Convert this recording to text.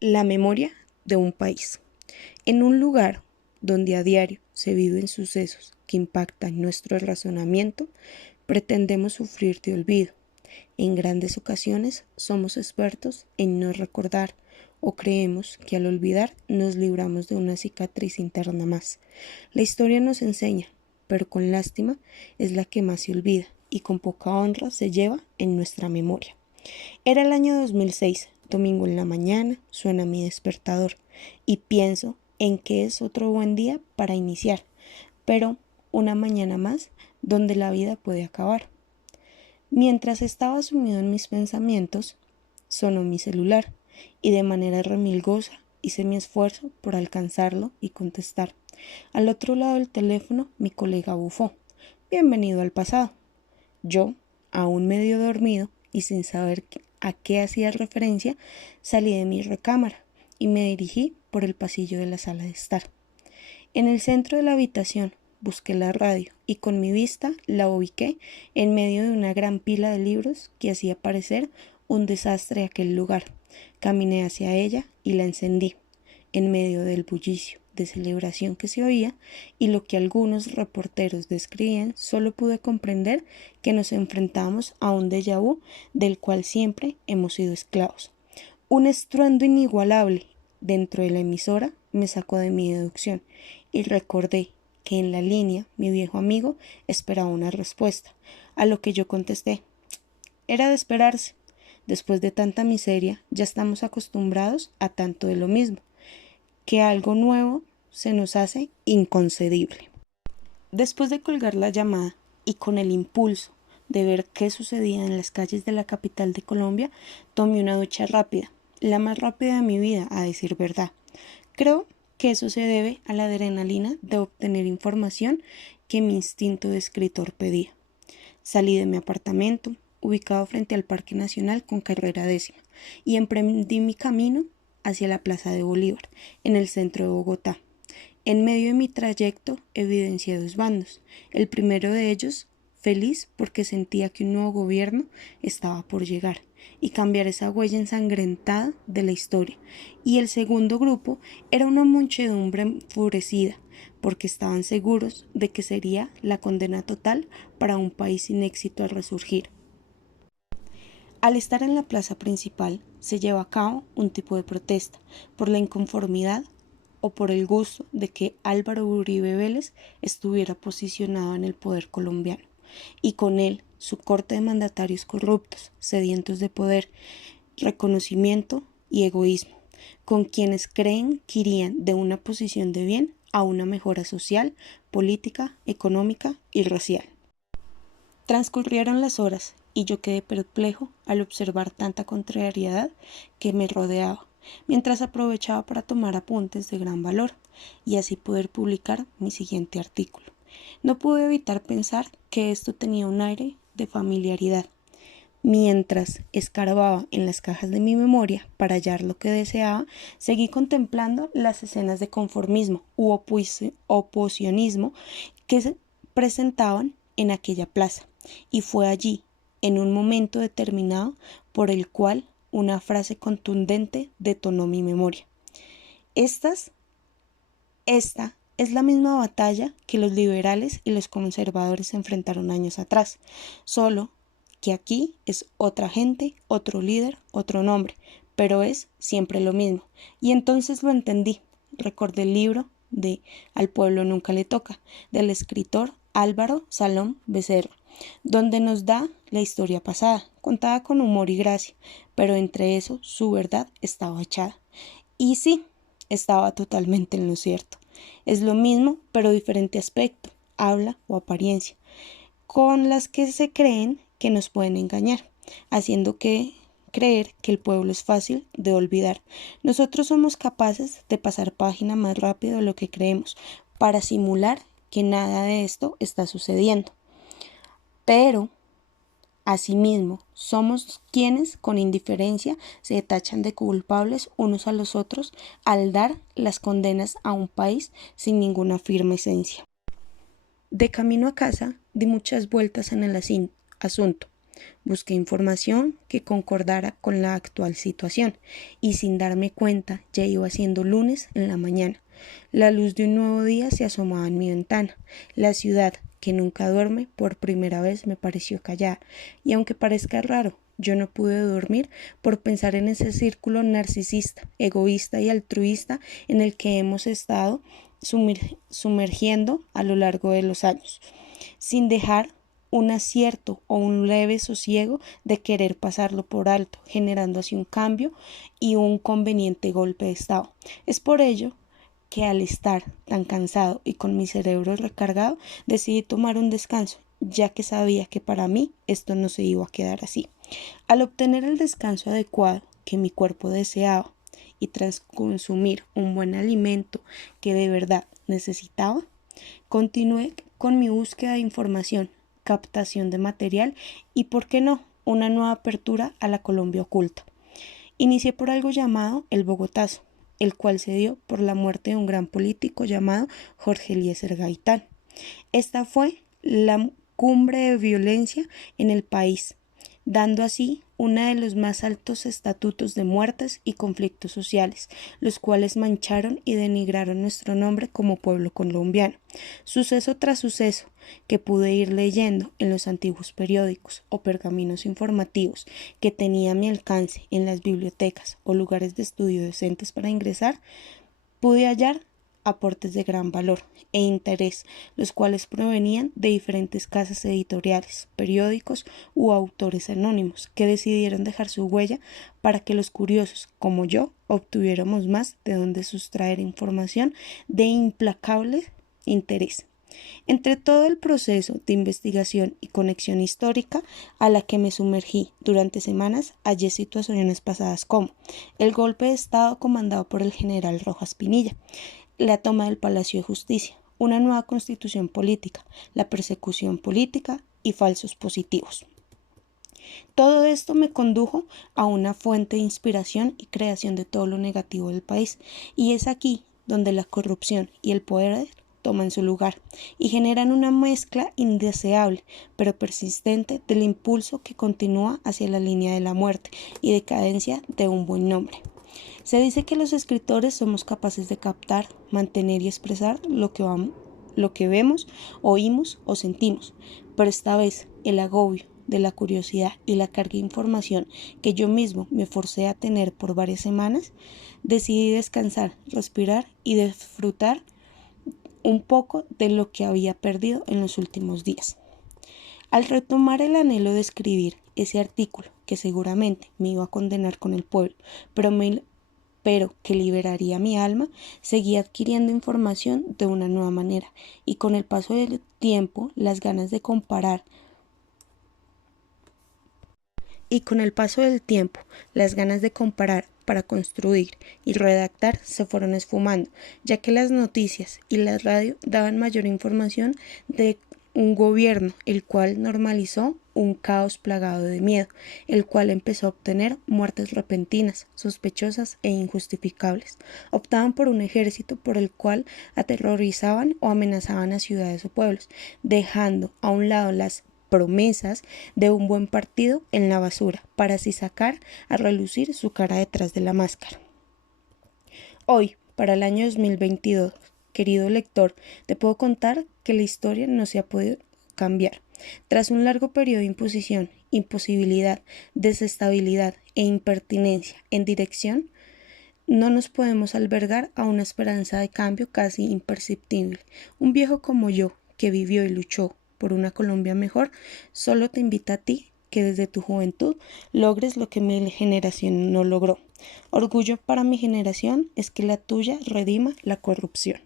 La memoria de un país. En un lugar donde a diario se viven sucesos que impactan nuestro razonamiento, pretendemos sufrir de olvido. En grandes ocasiones somos expertos en no recordar o creemos que al olvidar nos libramos de una cicatriz interna más. La historia nos enseña, pero con lástima es la que más se olvida y con poca honra se lleva en nuestra memoria. Era el año 2006, domingo en la mañana, suena mi despertador y pienso en que es otro buen día para iniciar, pero una mañana más donde la vida puede acabar. Mientras estaba sumido en mis pensamientos, sonó mi celular y de manera remilgosa hice mi esfuerzo por alcanzarlo y contestar. Al otro lado del teléfono mi colega bufó. Bienvenido al pasado. Yo, aún medio dormido y sin saber a qué hacía referencia, salí de mi recámara y me dirigí por el pasillo de la sala de estar. En el centro de la habitación busqué la radio y con mi vista la ubiqué en medio de una gran pila de libros que hacía parecer un desastre aquel lugar. Caminé hacia ella y la encendí, en medio del bullicio de celebración que se oía y lo que algunos reporteros describían, solo pude comprender que nos enfrentamos a un déjà vu del cual siempre hemos sido esclavos. Un estruendo inigualable dentro de la emisora me sacó de mi deducción y recordé que en la línea mi viejo amigo esperaba una respuesta, a lo que yo contesté. Era de esperarse. Después de tanta miseria, ya estamos acostumbrados a tanto de lo mismo, que algo nuevo se nos hace inconcebible. Después de colgar la llamada y con el impulso de ver qué sucedía en las calles de la capital de Colombia, tomé una ducha rápida, la más rápida de mi vida, a decir verdad. Creo que eso se debe a la adrenalina de obtener información que mi instinto de escritor pedía. Salí de mi apartamento, ubicado frente al Parque Nacional con carrera 10ª, y emprendí mi camino hacia la Plaza de Bolívar, en el centro de Bogotá. En medio de mi trayecto evidencié dos bandos. El primero de ellos, feliz porque sentía que un nuevo gobierno estaba por llegar y cambiar esa huella ensangrentada de la historia. Y el segundo grupo era una muchedumbre enfurecida porque estaban seguros de que sería la condena total para un país sin éxito al resurgir. Al estar en la plaza principal se lleva a cabo un tipo de protesta por la inconformidad o por el gusto de que Álvaro Uribe Vélez estuviera posicionado en el poder colombiano, y con él su corte de mandatarios corruptos, sedientos de poder, reconocimiento y egoísmo, con quienes creen que irían de una posición de bien a una mejora social, política, económica y racial. Transcurrieron las horas y yo quedé perplejo al observar tanta contrariedad que me rodeaba, mientras aprovechaba para tomar apuntes de gran valor y así poder publicar mi siguiente artículo. No pude evitar pensar que esto tenía un aire de familiaridad. Mientras escarbaba en las cajas de mi memoria para hallar lo que deseaba, seguí contemplando las escenas de conformismo u oposicionismo que se presentaban en aquella plaza, y fue allí, en un momento determinado, por el cual una frase contundente detonó mi memoria. Esta es la misma batalla que los liberales y los conservadores enfrentaron años atrás, solo que aquí es otra gente, otro líder, otro nombre, pero es siempre lo mismo. Y entonces lo entendí. Recordé el libro de Al pueblo nunca le toca, del escritor Álvaro Salón Becerra, donde nos da la historia pasada, contada con humor y gracia, pero entre eso su verdad estaba echada. Y sí, estaba totalmente en lo cierto. Es lo mismo, pero diferente aspecto, habla o apariencia, con las que se creen que nos pueden engañar, haciendo creer que el pueblo es fácil de olvidar. Nosotros somos capaces de pasar página más rápido de lo que creemos, para simular que nada de esto está sucediendo. Pero, asimismo, somos quienes con indiferencia se tachan de culpables unos a los otros al dar las condenas a un país sin ninguna firme esencia. De camino a casa di muchas vueltas en el asunto. Busqué información que concordara con la actual situación y sin darme cuenta ya iba siendo lunes en la mañana. La luz de un nuevo día se asomaba en mi ventana. La ciudad, que nunca duerme, por primera vez me pareció callar, y aunque parezca raro, yo no pude dormir por pensar en ese círculo narcisista, egoísta y altruista en el que hemos estado sumergiendo a lo largo de los años, sin dejar un acierto o un leve sosiego de querer pasarlo por alto, generando así un cambio y un conveniente golpe de estado. Es por ello que al estar tan cansado y con mi cerebro recargado, decidí tomar un descanso, ya que sabía que para mí esto no se iba a quedar así. Al obtener el descanso adecuado que mi cuerpo deseaba y tras consumir un buen alimento que de verdad necesitaba, continué con mi búsqueda de información, captación de material y, ¿por qué no?, una nueva apertura a la Colombia oculta. Inicié por algo llamado el Bogotazo, el cual se dio por la muerte de un gran político llamado Jorge Eliezer Gaitán. Esta fue la cumbre de violencia en el país, dando así uno de los más altos estatutos de muertes y conflictos sociales, los cuales mancharon y denigraron nuestro nombre como pueblo colombiano. Suceso tras suceso que pude ir leyendo en los antiguos periódicos o pergaminos informativos que tenía a mi alcance en las bibliotecas o lugares de estudio decentes para ingresar, pude hallar aportes de gran valor e interés, los cuales provenían de diferentes casas editoriales, periódicos u autores anónimos que decidieron dejar su huella para que los curiosos, como yo, obtuviéramos más de donde sustraer información de implacable interés. Entre todo el proceso de investigación y conexión histórica a la que me sumergí durante semanas, hallé situaciones pasadas como el golpe de Estado comandado por el general Rojas Pinilla, la toma del Palacio de Justicia, una nueva constitución política, la persecución política y falsos positivos. Todo esto me condujo a una fuente de inspiración y creación de todo lo negativo del país, y es aquí donde la corrupción y el poder toman su lugar y generan una mezcla indeseable pero persistente del impulso que continúa hacia la línea de la muerte y decadencia de un buen nombre. Se dice que los escritores somos capaces de captar, mantener y expresar lo que vemos, oímos o sentimos, pero esta vez el agobio de la curiosidad y la carga de información que yo mismo me forcé a tener por varias semanas, decidí descansar, respirar y disfrutar un poco de lo que había perdido en los últimos días. Al retomar el anhelo de escribir ese artículo, que seguramente me iba a condenar con el pueblo, pero que liberaría mi alma, seguí adquiriendo información de una nueva manera, y con el paso del tiempo las ganas de comparar para construir y redactar se fueron esfumando, ya que las noticias y la radio daban mayor información de un gobierno el cual normalizó un caos plagado de miedo, el cual empezó a obtener muertes repentinas, sospechosas e injustificables. Optaban por un ejército por el cual aterrorizaban o amenazaban a ciudades o pueblos, dejando a un lado las promesas de un buen partido en la basura, para así sacar a relucir su cara detrás de la máscara. Hoy, para el año 2022, querido lector, te puedo contar que la historia no se ha podido cambiar. Tras un largo periodo de imposición, imposibilidad, desestabilidad e impertinencia en dirección, no nos podemos albergar a una esperanza de cambio casi imperceptible. Un viejo como yo, que vivió y luchó por una Colombia mejor, solo te invita a ti que desde tu juventud logres lo que mi generación no logró. Orgullo para mi generación es que la tuya redima la corrupción.